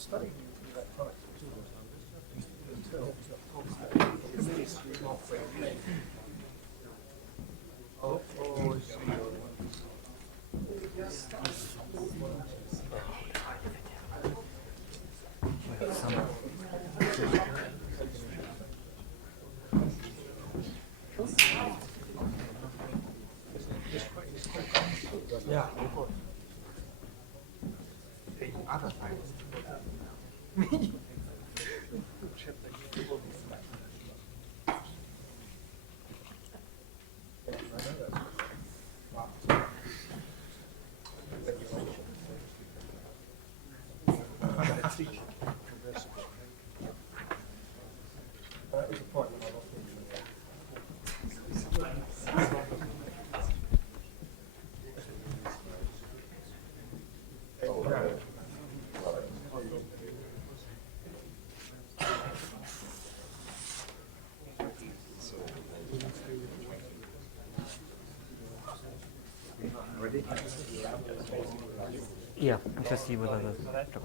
studying electronics until yeah. Other things. Yeah, just see whether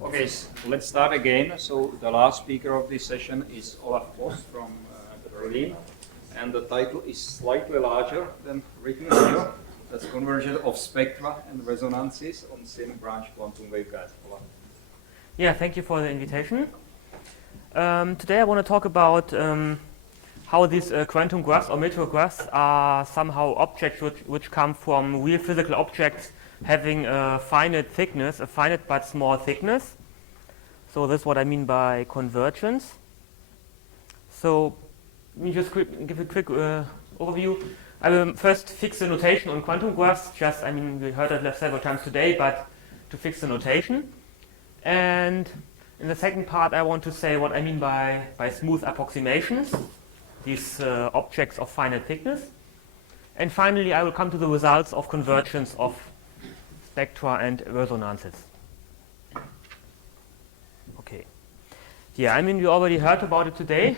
Okay, let's start again. So the last speaker of this session is Olaf Voss from Berlin, and the title is slightly larger than written here. That's Convergence of Spectra and Resonances on Thin Branch Quantum Waveguide. Olaf. Yeah, thank you for the invitation. Today I want to talk about how these quantum graphs or meteor graphs are somehow objects which come from real physical objects having a finite thickness, a finite but small thickness. So this is what I mean by convergence. So let me just give a quick overview. I will first fix the notation on quantum graphs. We heard it several times today, but to fix the notation. And in the second part, I want to say what I mean by smooth approximations, these objects of finite thickness. And finally, I will come to the results of convergence of spectra and resonances. Okay. Yeah, we already heard about it today.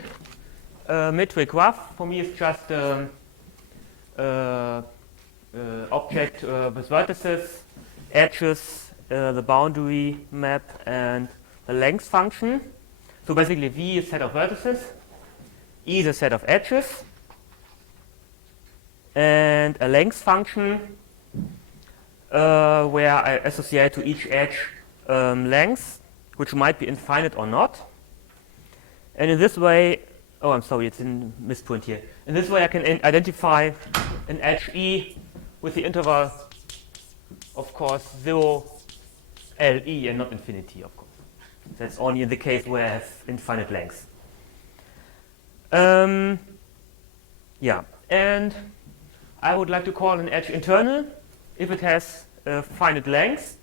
Metric graph for me is just object with vertices, edges, the boundary map, and the length function. So basically, V is a set of vertices, E is a set of edges, and a length function where I associate to each edge length, which might be infinite or not. And in this way, oh, I'm sorry, it's in misprint here. In this way, I can identify an edge E with the interval, of course, 0, LE, and not infinity, of course. That's only in the case where I have infinite length. Yeah, and I would like to call an edge internal if it has a finite length.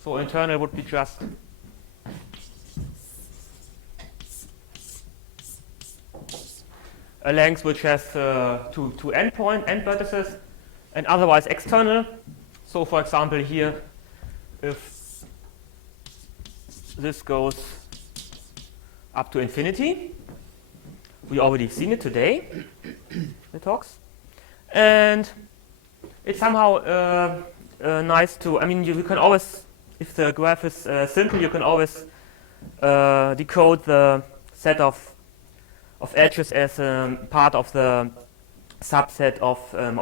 So internal would be just a length which has two end vertices, and otherwise external. So for example here, if this goes up to infinity, we already seen it today, the talks, and it's somehow nice to, you can always, if the graph is simple, you can always decode the set of edges as part of the subset of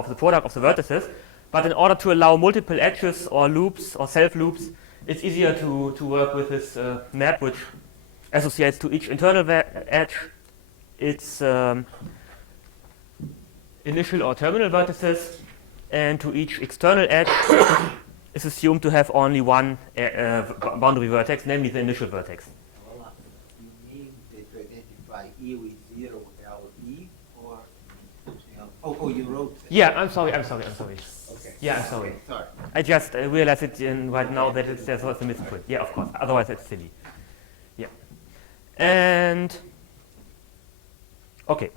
the product of the vertices. But in order to allow multiple edges or loops or self-loops, it's easier to work with this map, which associates to each internal edge its initial or terminal vertices, and to each external edge is assumed to have only one boundary vertex, namely the initial vertex. You mean to identify E with 0 LE, or oh, you wrote that. Yeah, I'm sorry. Okay. Yeah, I'm sorry. Okay, sorry. I just realized it right now that there's a misprint. Yeah, of course. Otherwise, it's silly. Yeah. And okay.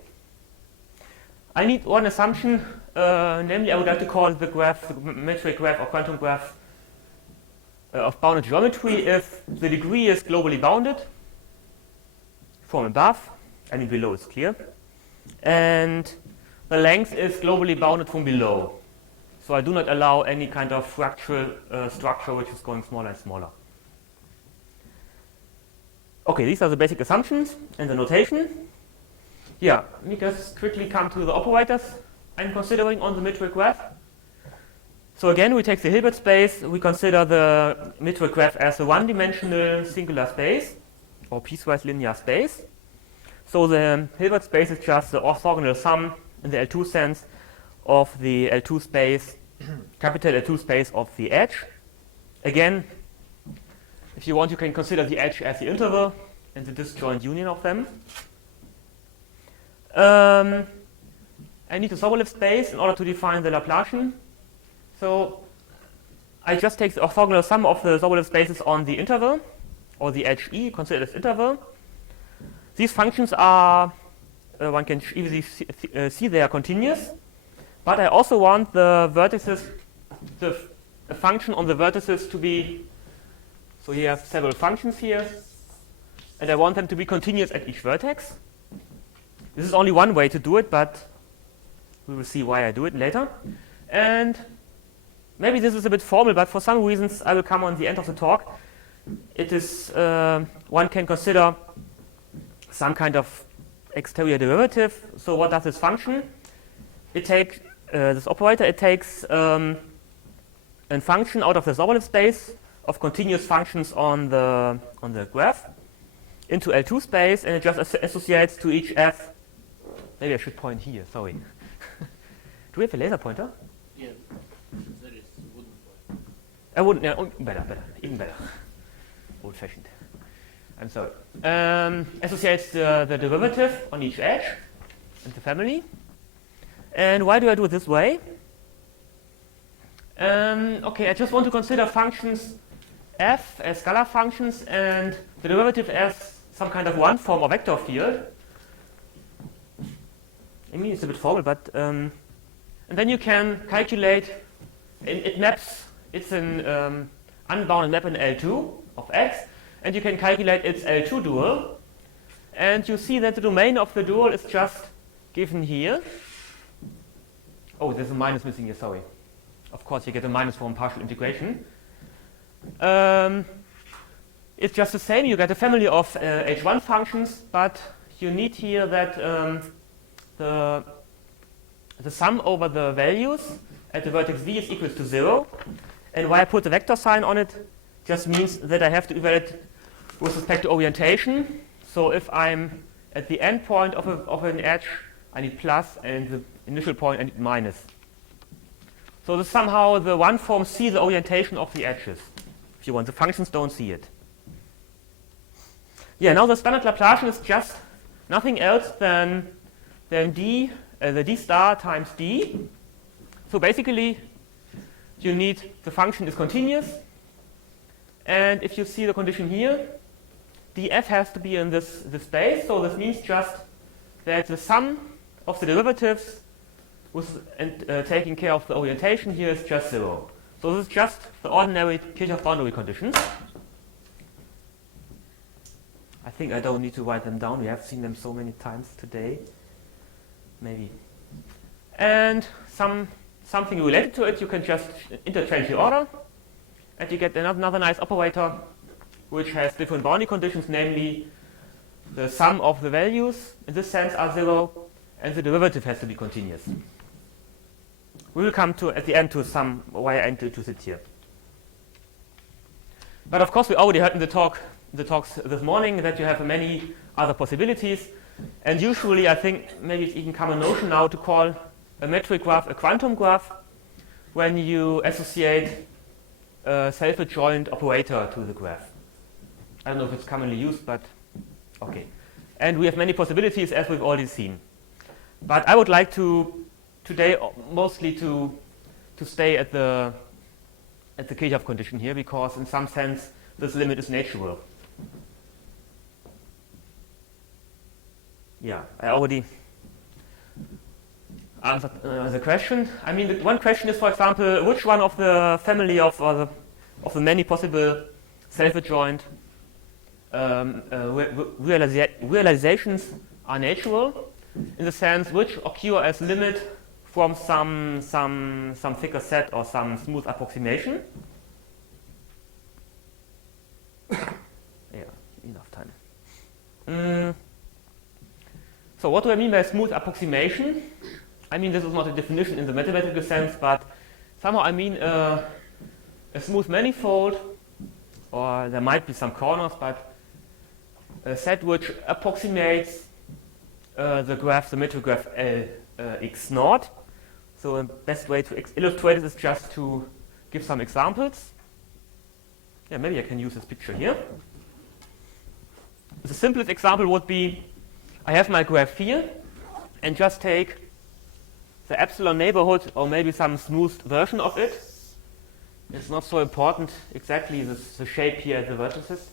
I need one assumption. Namely, I would like to call the graph, the metric graph or quantum graph of bounded geometry if the degree is globally bounded from above. Below is clear. And the length is globally bounded from below. So I do not allow any kind of fractal structure which is going smaller and smaller. Okay, these are the basic assumptions and the notation. Yeah, let me just quickly come to the operators I'm considering on the metric graph. So again, we take the Hilbert space. We consider the metric graph as a one-dimensional singular space, or piecewise linear space. So the Hilbert space is just the orthogonal sum in the L2 sense of the L2 space, capital L2 space of the edge. Again, if you want, you can consider the edge as the interval and the disjoint union of them. I need a Sobolev space in order to define the Laplacian. So I just take the orthogonal sum of the Sobolev spaces on the interval, or the edge E, consider this interval. These functions are, one can easily see they are continuous, but I also want the vertices, the function on the vertices to be, so you have several functions here, and I want them to be continuous at each vertex. This is only one way to do it, but we will see why I do it later. And maybe this is a bit formal, but for some reasons I will come on the end of the talk. It is, one can consider some kind of exterior derivative. So what does this function? It takes, this operator, it takes a function out of the Sobolev space of continuous functions on the graph into L2 space, and it just associates to each f. Maybe I should point here, sorry. Do we have a laser pointer? Yeah, that is wooden point. I wouldn't, yeah, better, even better. Old fashioned. I'm sorry. Associates the derivative on each edge and the family. And why do I do it this way? Okay, I just want to consider functions f as scalar functions and the derivative as some kind of one form or vector field. I mean, it's a bit formal, but and then you can calculate. It maps. It's an unbounded map in L2 of x, and you can calculate its L2 dual. And you see that the domain of the dual is just given here. Oh, there's a minus missing here. Sorry. Of course, you get a minus from partial integration. It's just the same. You get a family of H1 functions, but you need here that the sum over the values at the vertex v is equal to 0. And why I put the vector sign on it just means that I have to evaluate with respect to orientation. So if I'm at the end point of an edge, I need plus, and the initial point I need minus. So this somehow the one form sees the orientation of the edges. If you want, the functions don't see it. Yeah, now the standard Laplacian is just nothing else than d, the d star times d. So basically, you need the function is continuous, and if you see the condition here, df has to be in this space. So this means just that the sum of the derivatives with taking care of the orientation here is just 0. So this is just the ordinary Kirchhoff boundary conditions. I think I don't need to write them down. We have seen them so many times today. Maybe. And something related to it, you can just interchange the order, and you get another nice operator which has different boundary conditions, namely the sum of the values in this sense are 0, and the derivative has to be continuous. We will come to at the end to some why I entered to sit here. But of course, we already heard in the talks this morning that you have many other possibilities. And usually, I think maybe it's even common notion now to call a metric graph a quantum graph when you associate a self-adjoint operator to the graph. I don't know if it's commonly used, but okay. And we have many possibilities, as we've already seen. But I would like to today mostly to stay at the Kirchhoff condition here, because in some sense this limit is natural. Yeah, I already answered the question. I mean, the one question is, for example, which one of the family of the many possible self-adjoint realizations are natural, in the sense which occur as limit from some thicker set or some smooth approximation. Yeah, enough time. So what do I mean by smooth approximation? I mean, this is not a definition in the mathematical sense, but somehow I mean a smooth manifold, or there might be some corners, but a set which approximates the graph, symmetric graph x naught. So the best way to illustrate it is just to give some examples. Yeah, maybe I can use this picture here. The simplest example would be, I have my graph here, and just take the epsilon neighborhood, or maybe some smoothed version of it. It's not so important exactly the shape here at the vertices.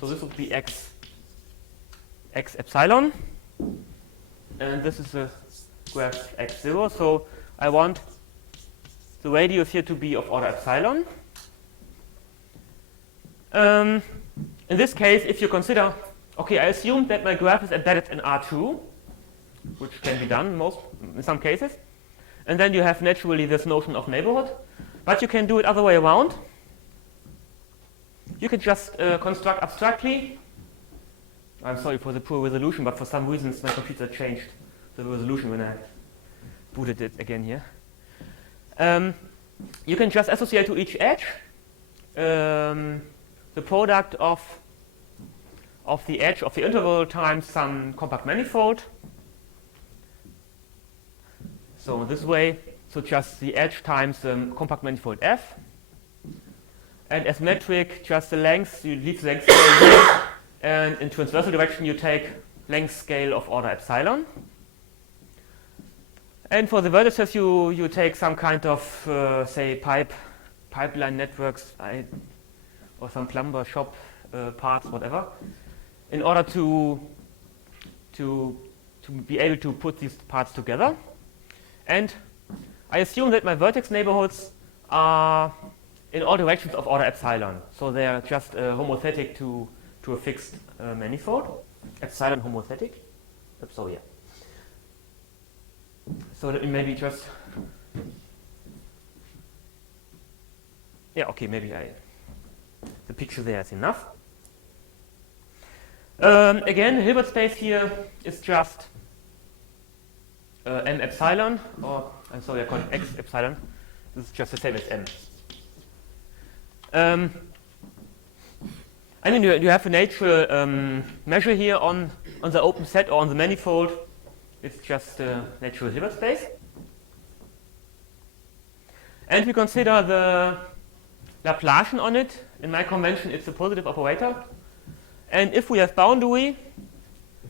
So this would be x epsilon, and this is the graph x0. So I want the radius here to be of order epsilon. In this case, if you consider, okay, I assume that my graph is embedded in R2, which can be done in some cases, and then you have naturally this notion of neighborhood, but you can do it other way around. You can just construct abstractly. I'm sorry for the poor resolution, but for some reasons my computer changed the resolution when I booted it again here. You can just associate to each edge the product of the edge of the interval times some compact manifold. So this way, so just the edge times the compact manifold f. And as metric, just the length, you leave the length scale here, and in transversal direction you take length scale of order epsilon. And for the vertices you take some kind of, say, pipeline networks, or some plumber shop parts, whatever, in order to be able to put these parts together. And I assume that my vertex neighborhoods are in all directions of order epsilon. So they are just homothetic to a fixed manifold. Epsilon homothetic. So yeah. So that maybe just, yeah, okay, maybe the picture there is enough. Again, the Hilbert space here is just m epsilon, or I'm sorry, I call it x epsilon. This is just the same as m. I mean, you have a natural measure here on the open set or on the manifold. It's just a natural Hilbert space. And we consider the Laplacian on it. In my convention, it's a positive operator. And if we have boundary,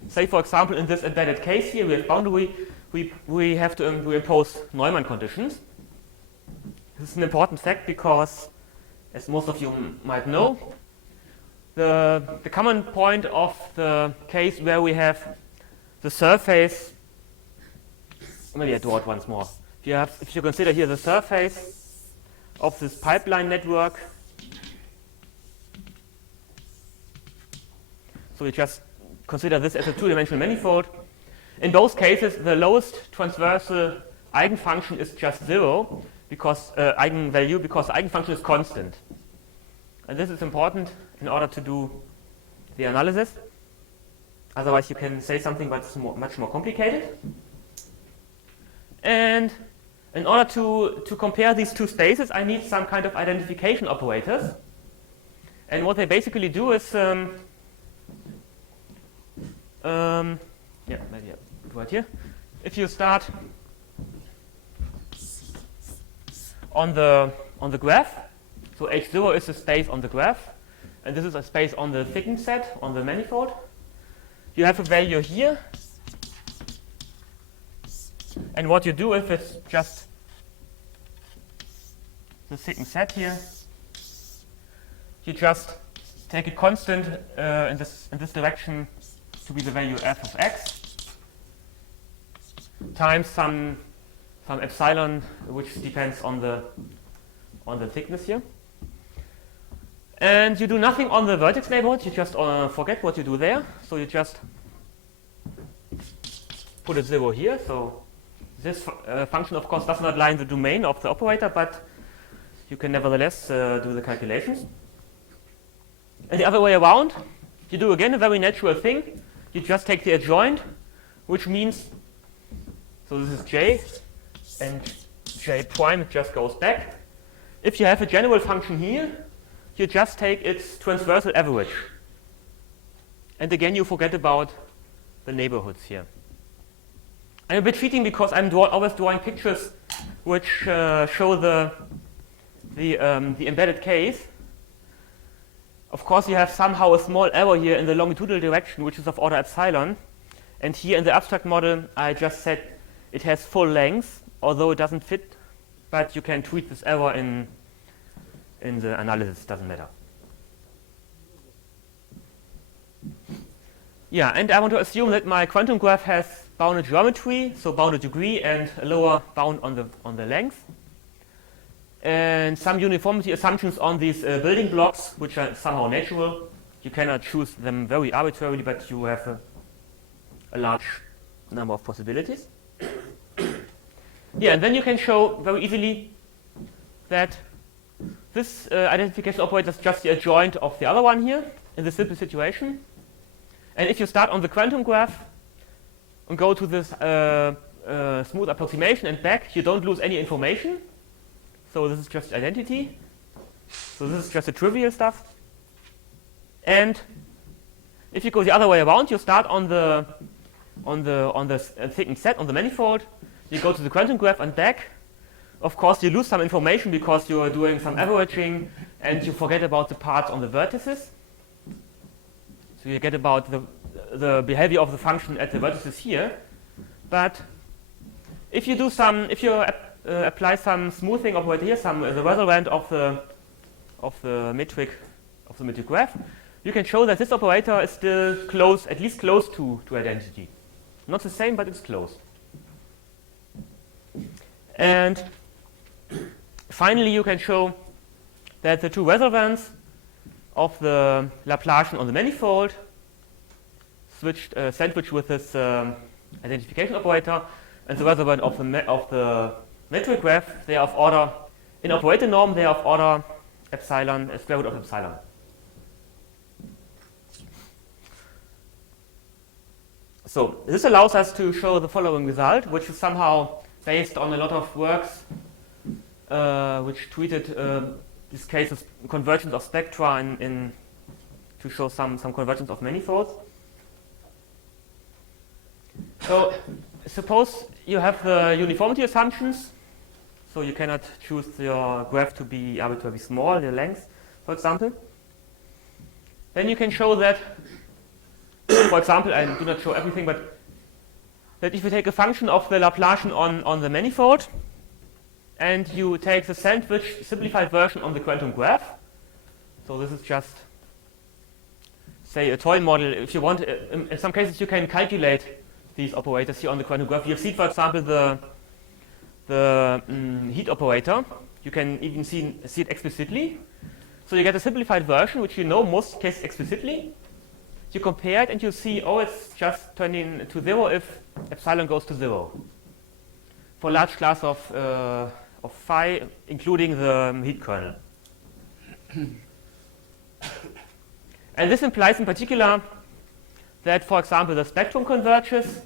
say for example in this embedded case here, we have boundary, we have to impose Neumann conditions. This is an important fact because, as most of you might know, the common point of the case where we have the surface, maybe I draw it once more. If you consider here the surface of this pipeline network, so we just consider this as a two-dimensional manifold. In both cases, the lowest transversal eigenfunction is just 0, because eigenvalue, because the eigenfunction is constant. And this is important in order to do the analysis. Otherwise, you can say something, but it's much more complicated. And in order to compare these two spaces, I need some kind of identification operators. And what they basically do is, yeah, maybe right here. If you start on the graph, so H0 is a space on the graph, and this is a space on the thickened set, on the manifold. You have a value here, and what you do if it's just the thickened set here, you just take a constant in this direction to be the value f of x times some epsilon, which depends on the thickness here. And you do nothing on the vertex neighborhood, you just forget what you do there. So you just put a 0 here. So this function, of course, does not lie in the domain of the operator, but you can nevertheless do the calculations. And the other way around, you do again a very natural thing. You just take the adjoint, which means, so this is j, and j prime just goes back. If you have a general function here, you just take its transversal average. And again, you forget about the neighborhoods here. I'm a bit cheating because I'm always drawing pictures which show the embedded case. Of course, you have somehow a small error here in the longitudinal direction, which is of order epsilon. And here in the abstract model, I just said it has full length, although it doesn't fit. But you can treat this error in the analysis, doesn't matter. Yeah, and I want to assume that my quantum graph has bounded geometry, so bounded degree and a lower bound on the length. And some uniformity assumptions on these building blocks, which are somehow natural. You cannot choose them very arbitrarily, but you have a large number of possibilities. Yeah, and then you can show very easily that this identification operator is just the adjoint of the other one here in the simple situation. And if you start on the quantum graph and go to this smooth approximation and back, you don't lose any information. So this is just identity. So this is just the trivial stuff. And if you go the other way around, you start on the thickened set on the manifold. You go to the quantum graph and back. Of course, you lose some information because you are doing some averaging, and you forget about the parts on the vertices. So you get about the behavior of the function at the vertices here. But if you do apply some smoothing operator here, the Weatherland of the metric graph, you can show that this operator is still close, at least close to identity. Not the same, but it's close. And finally, you can show that the two Weatherlands of the Laplacian on the manifold sandwiched with this identification operator, and the Weatherland of the metric graph, they are of order, in operator norm, they are of order epsilon, square root of epsilon. So this allows us to show the following result, which is somehow based on a lot of works which treated this case of convergence of spectra to show some convergence of manifolds. So suppose you have the uniformity assumptions, so you cannot choose your graph to be arbitrarily small, the length, for example. Then you can show that, for example, I do not show everything, but that if you take a function of the Laplacian on the manifold, and you take the sandwich simplified version on the quantum graph, so this is just, say, a toy model. If you want, in some cases you can calculate these operators here on the quantum graph. You see, for example, the heat operator. You can even see it explicitly. So you get a simplified version, which you know most cases explicitly. You compare it and you see, oh, it's just turning to 0 if epsilon goes to 0. For a large class of phi, including the heat kernel. And this implies in particular that, for example, the spectrum converges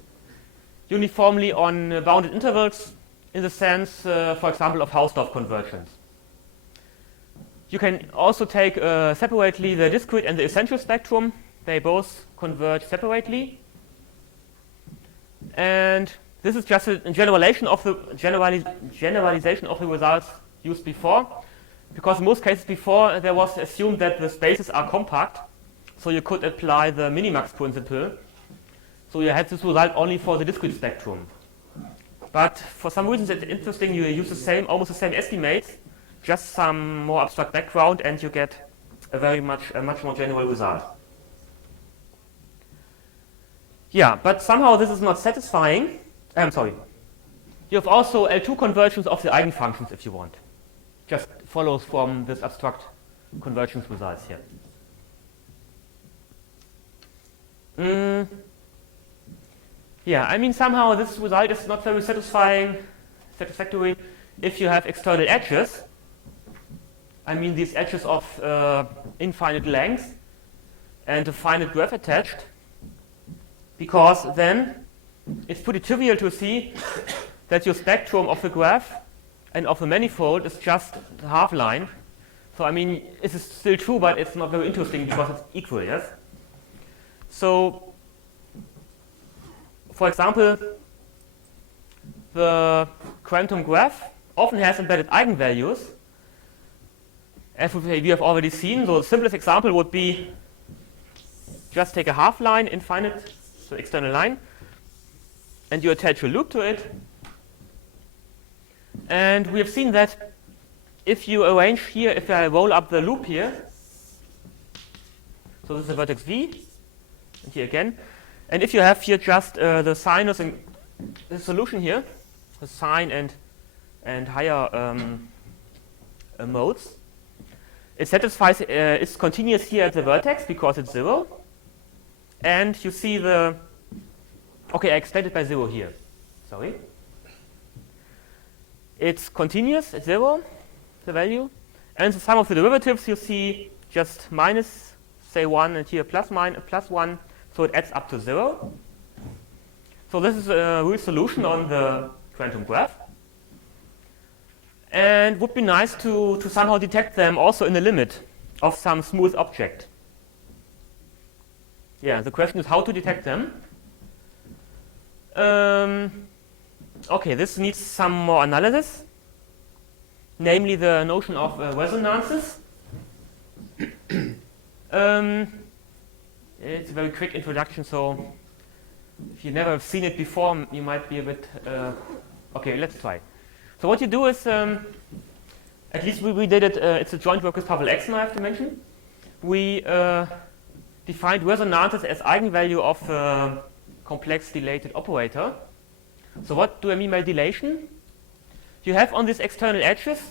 uniformly on bounded intervals in the sense, for example, of Hausdorff convergence. You can also take separately the discrete and the essential spectrum. They both converge separately. And this is just a generalization of the results used before, because in most cases before there was assumed that the spaces are compact, so you could apply the minimax principle. So you had this result only for the discrete spectrum. But for some reasons it's interesting, you use almost the same estimates, just some more abstract background, and you get a much more general result. Yeah, but somehow this is not satisfying. I'm sorry. You have also L2 convergence of the eigenfunctions if you want. Just follows from this abstract convergence results here. Yeah, I mean somehow this result is not very satisfactory if you have external edges. I mean these edges of infinite length. and a finite graph attached, because then it's pretty trivial to see that your spectrum of the graph and of the manifold is just the half line. So I mean, it is still true, but it's not very interesting because it's equal, yes? So, for example, the quantum graph often has embedded eigenvalues, as we have already seen. So the simplest example would be just take a half line, infinite, so external line, and you attach a loop to it. And we have seen that if you arrange here, if I roll up the loop here, so this is the vertex V, and here again, and if you have here just the sinus and the solution here, the sine and higher modes, it satisfies, it's continuous here at the vertex because it's 0, and you see the, okay, I extended by 0 here, sorry. It's continuous at 0, the value, and the sum of the derivatives you see just minus, say 1, and here plus 1, so it adds up to 0. So this is a real solution on the quantum graph, and would be nice to somehow detect them also in the limit of some smooth object. Yeah, the question is how to detect them. Okay, this needs some more analysis, namely the notion of resonances. It's a very quick introduction, so if you never have seen it before, you might be a bit... okay, let's try. So what you do is, at least we did it, it's a joint work with Pavel Exner, I have to mention. We defined resonances as eigenvalue of a complex dilated operator. So what do I mean by dilation? You have on these external edges,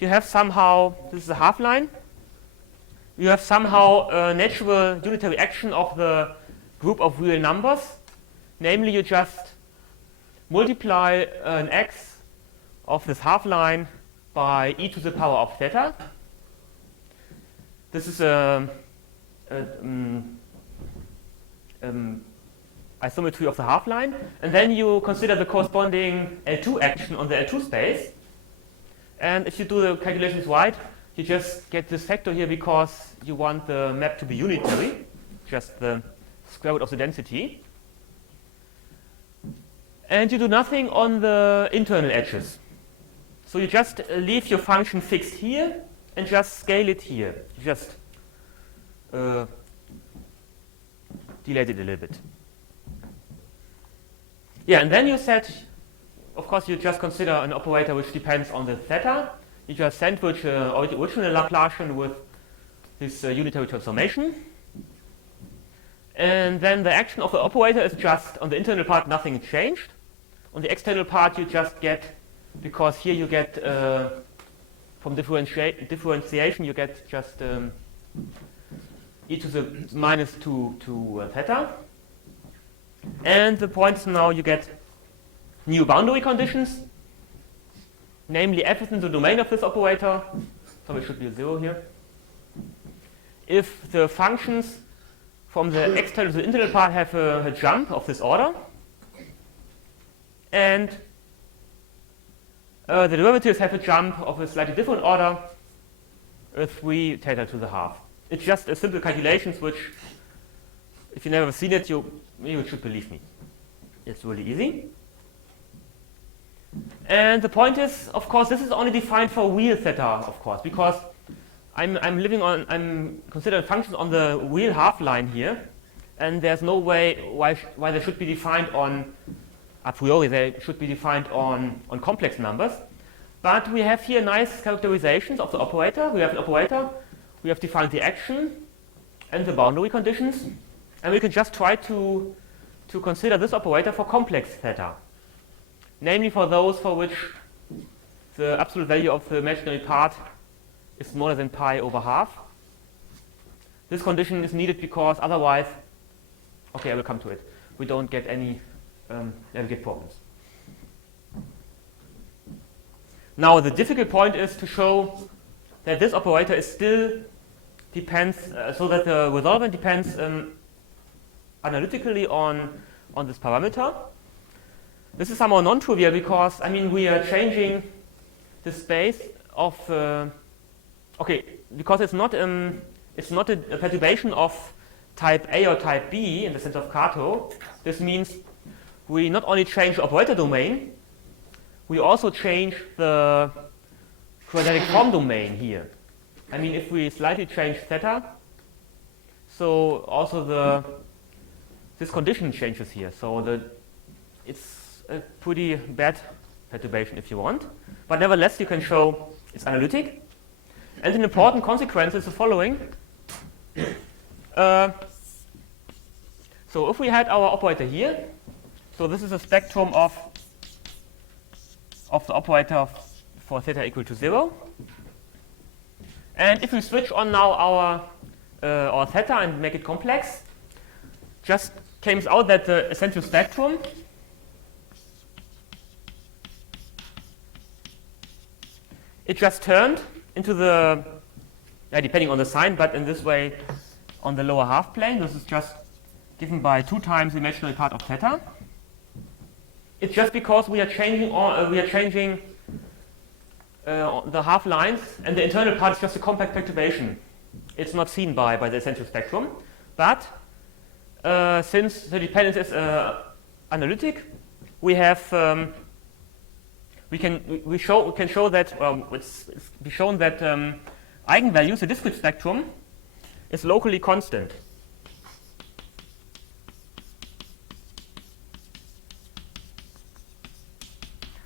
you have somehow, this is a half line, you have somehow a natural unitary action of the group of real numbers. Namely, you just multiply an x of this half line by e to the power of theta. This is isometry of the half line, and then you consider the corresponding L2 action on the L2 space. And if you do the calculations right, you just get this factor here because you want the map to be unitary, just the square root of the density. And you do nothing on the internal edges. So you just leave your function fixed here and just scale it here. You just dilate it a little bit. Yeah, and then you set, of course, you just consider an operator which depends on the theta. You just sandwich original Laplacian with this unitary transformation. And then the action of the operator is just, on the internal part, nothing changed. On the external part, you just get, because here you get, from differentiation, you get just e to the minus 2 theta. And the point is now you get new boundary conditions, namely f is in the domain of this operator, so it should be a 0 here. If the functions from the external to the internal part have a jump of this order, and the derivatives have a jump of a slightly different order, 3 theta to the half. It's just a simple calculations which, if you've never seen it, you should believe me. It's really easy. And the point is, of course, this is only defined for real theta, of course, because I'm considering functions on the real half line here, and there's no way why they should be defined on, a priori they should be defined on complex numbers. But we have here nice characterizations of the operator. We have an operator, we have defined the action and the boundary conditions, and we can just try to consider this operator for complex theta. Namely for those for which the absolute value of the imaginary part is smaller than pi over half. This condition is needed because otherwise, okay, I will come to it, we don't get any navigate problems. Now the difficult point is to show that this operator is still depends, so that the resolvent depends analytically on this parameter. This is somehow non-trivial because, I mean, we are changing the space of, okay, because it's not a perturbation of type A or type B in the sense of Kato. This means we not only change the operator domain, we also change the quadratic form domain here. I mean, if we slightly change theta, so also this condition changes here. So it's a pretty bad perturbation if you want. But nevertheless, you can show it's analytic. And an important consequence is the following. So if we had our operator here, so this is a spectrum of the operator for theta equal to 0. And if we switch on now our theta and make it complex, just comes out that the essential spectrum it just turned into the, depending on the sign, but in this way on the lower half plane. This is just given by 2 times the imaginary part of theta. It's just because we are changing the half lines, and the internal part is just a compact perturbation. It's not seen by the essential spectrum, but since the dependence is analytic, we have we can show that it's be shown that eigenvalues, the discrete spectrum, is locally constant.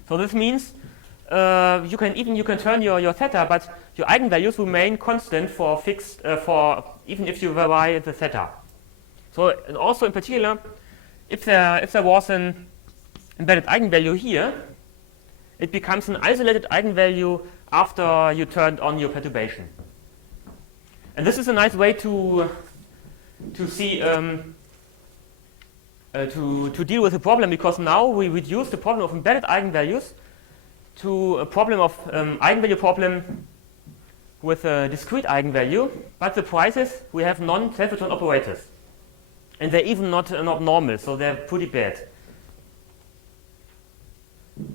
So this means you can turn your theta, but your eigenvalues remain constant for fixed even if you vary the theta. So, and also in particular, if there was an embedded eigenvalue here, it becomes an isolated eigenvalue after you turned on your perturbation. And this is a nice way to see to deal with the problem, because now we reduce the problem of embedded eigenvalues to a problem of eigenvalue problem with a discrete eigenvalue, but the price is we have non-self-return operators, and they're even not normal, so they're pretty bad.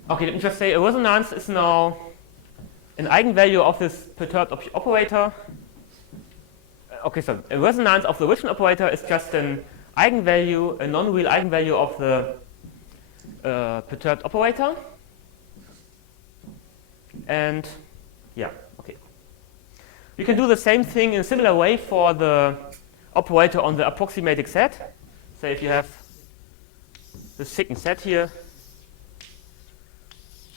Okay, let me just say a resonance is now an eigenvalue of this perturbed operator. Okay, so a resonance of the original operator is just an eigenvalue, a non-real eigenvalue of the perturbed operator. And yeah, okay. You can do the same thing in a similar way for the operator on the approximating set. Say if you have the secant set here,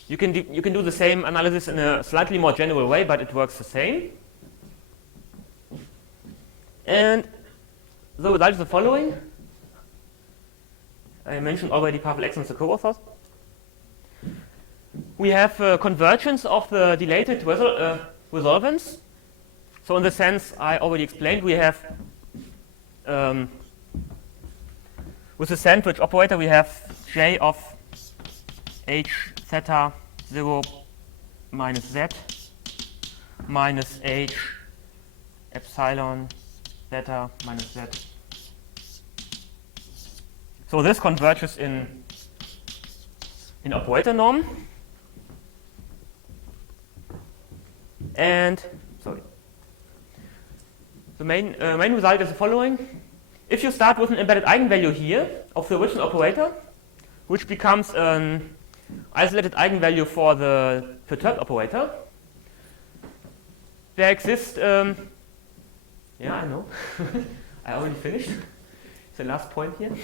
you can do the same analysis in a slightly more general way, but it works the same. And the result is the following. I mentioned already partial X and the co-authors. We have convergence of the dilated resolvents. So in the sense I already explained, we have with the sandwich operator we have J of H theta 0 minus Z minus H epsilon theta minus Z. So this converges in operator norm. And sorry, the main result is the following. If you start with an embedded eigenvalue here of the original operator, which becomes an isolated eigenvalue for the perturbed operator, there exists yeah, I know. I already finished. It's the last point here.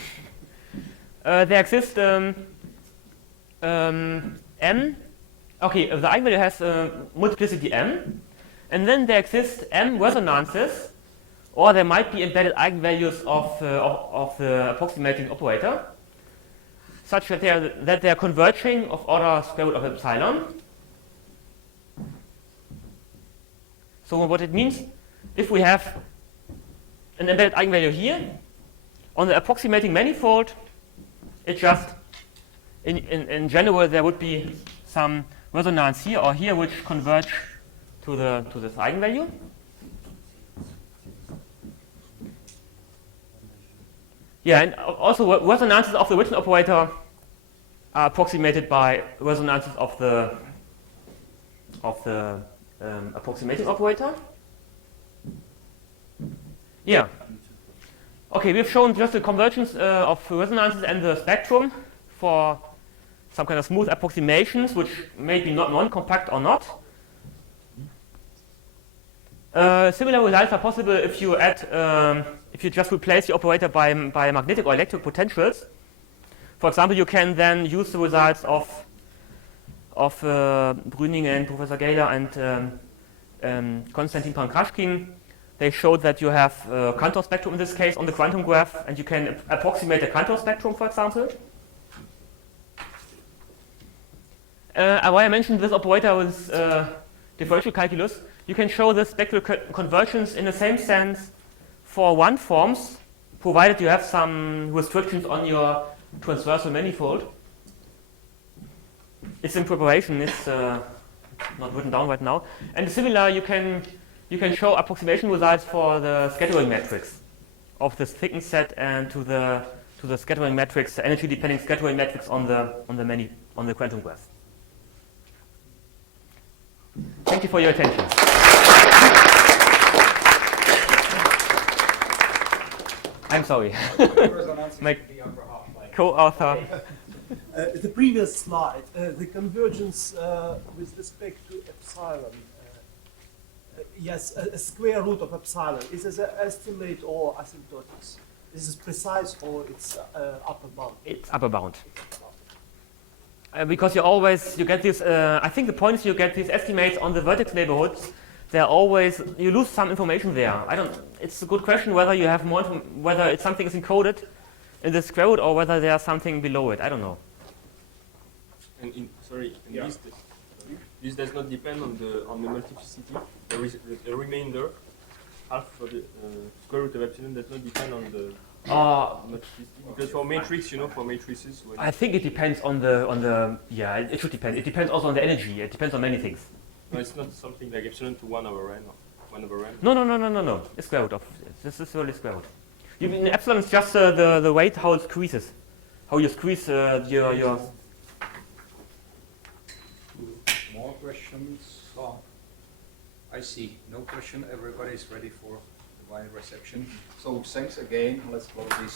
There exists m. Okay, the eigenvalue has multiplicity m, and then there exist m resonances, or there might be embedded eigenvalues of the approximating operator, such that they are converging of order square root of epsilon. So what it means, if we have an embedded eigenvalue here, on the approximating manifold, it just, in general, there would be some resonance here or here which converge to this eigenvalue. Yeah, and also resonances of the written operator are approximated by resonances of the approximating operator. Yeah. Okay, we've shown just the convergence of resonances and the spectrum for some kind of smooth approximations, which may be not non-compact or not. Similar results are possible if you add, if you just replace the operator by magnetic or electric potentials. For example, you can then use the results of Brüning and Professor Gaylor and Konstantin Pankrashkin. They showed that you have a Cantor spectrum in this case on the quantum graph, and you can approximate a Cantor spectrum, for example. Why I mentioned this operator with differential calculus, you can show the spectral convergence in the same sense for one forms, provided you have some restrictions on your transversal manifold. It's in preparation, it's not written down right now. And similar, you can show approximation results for the scattering matrix of this thickened set and to the scattering matrix, the energy depending scattering matrix on the quantum graph. Thank you for your attention. I'm sorry. My co-author. The previous slide, the convergence with respect to epsilon. Yes, a square root of epsilon. Is this an estimate or asymptotic? Is this precise or it's upper bound? It's upper bound. Because you get these, I think the point is you get these estimates on the vertex neighborhoods. They're always, you lose some information there. It's a good question whether you have more, whether something is encoded in the square root or whether there's something below it. I don't know. And this does not depend on the multiplicity. The remainder, half of the square root of epsilon, does not depend on the multiplicity. Because for matrix, for matrices, I think it depends on the yeah. It should depend. It depends also on the energy. It depends on many things. No, it's not something like epsilon to 1 over n. Or 1 over n. No. It's square root of. This is really square root. Epsilon is just the weight how it squeezes, how you squeeze your. More questions? Oh, I see. No question. Everybody's ready for the wine reception. So thanks again. Let's close this.